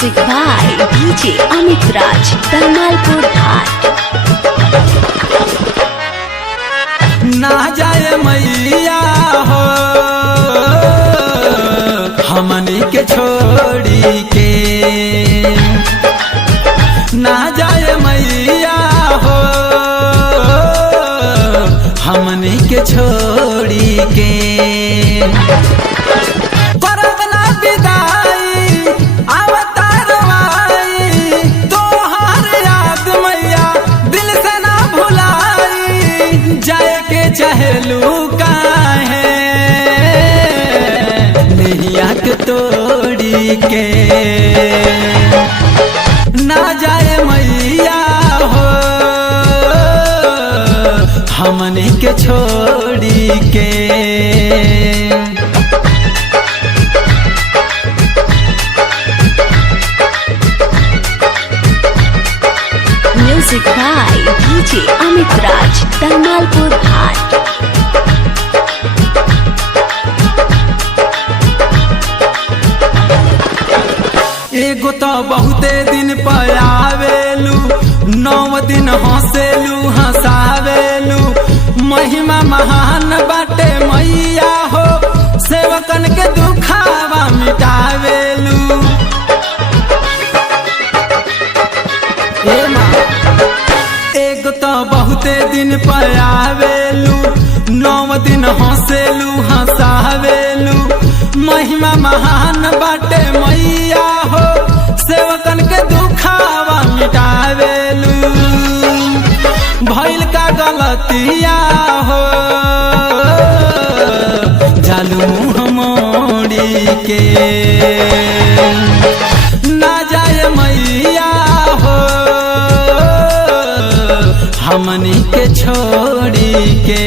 Music by DJ Amit Raj, Tamalpur Ghat। ना जाए मैया हो हमनी के छोड़ी के, ना जाए मैया हो हमनी के छोड़ी के। परगना विदाई अवतारवाई तोहार याद मैया दिल से ना भुलाई, जाए के चहलू काहे नैया के तोड़ी के। ना जाए मैया हो हमनी के छोड़ी के। Music by DJ Amit Raj, Tamalpur Ghat। एगो तो बहुते दिन पर आवेलू, 9 दिन हंसेलू हंसावेलू। महिमा महान बाटे मैया हो सेवकन के दुखावा मिटावेलू। एगो तो बहुते दिन पर आवेलू, 9 दिन हंसेलू हंसावेलू। महिमा महान बाटे मैया हो सेवकन के दुखावा मिटावेलू। भइल का गलतिया हो जालू मुँह मोड़ी के। ना जाए मैया हो हमनी के छोड़ी के।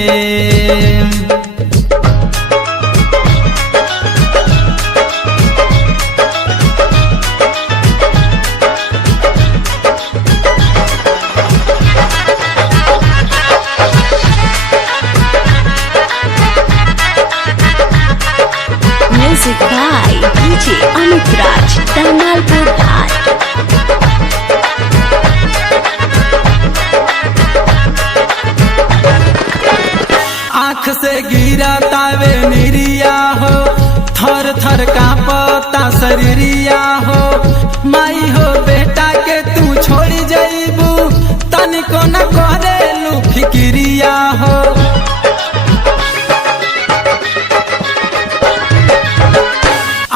Music by DJ Amit Raj, Tamalpur Ghat। आँख से गिरा तावे निरिया हो, थर थर कांपता शरीरिया हो। माई हो बेटा के तू छोड़ी जाइबू तनिको न करेलू फिक्रिया हो।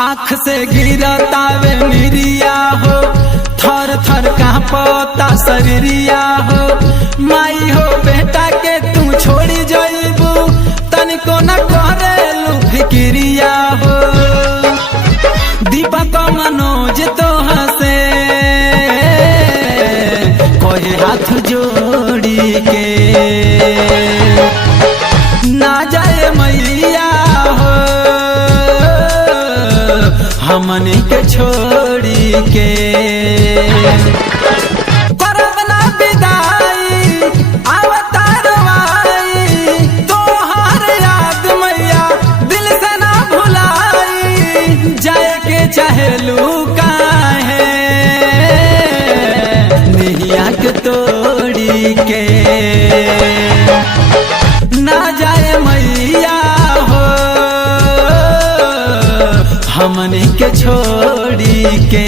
आँख से गिरा तावे निरिया हो, थर थर कांपता शरीरिया हो। माई हो बेटा के तू छोड़ी जाइबू तनिको न करेलू फिक्रिया हो। दीपक मनोज तो हंसे कोई हाथ जोड़ी के। ना जाए मैया हो हमनी के छोड़ी के। परगना विदाई अवतारवाई तोहार याद मैया दिल से ना भुलाई, जाए के चहलू काहे नैया के तोड़ी के। ना जाए मैया हो हमनी के छोड़ी के।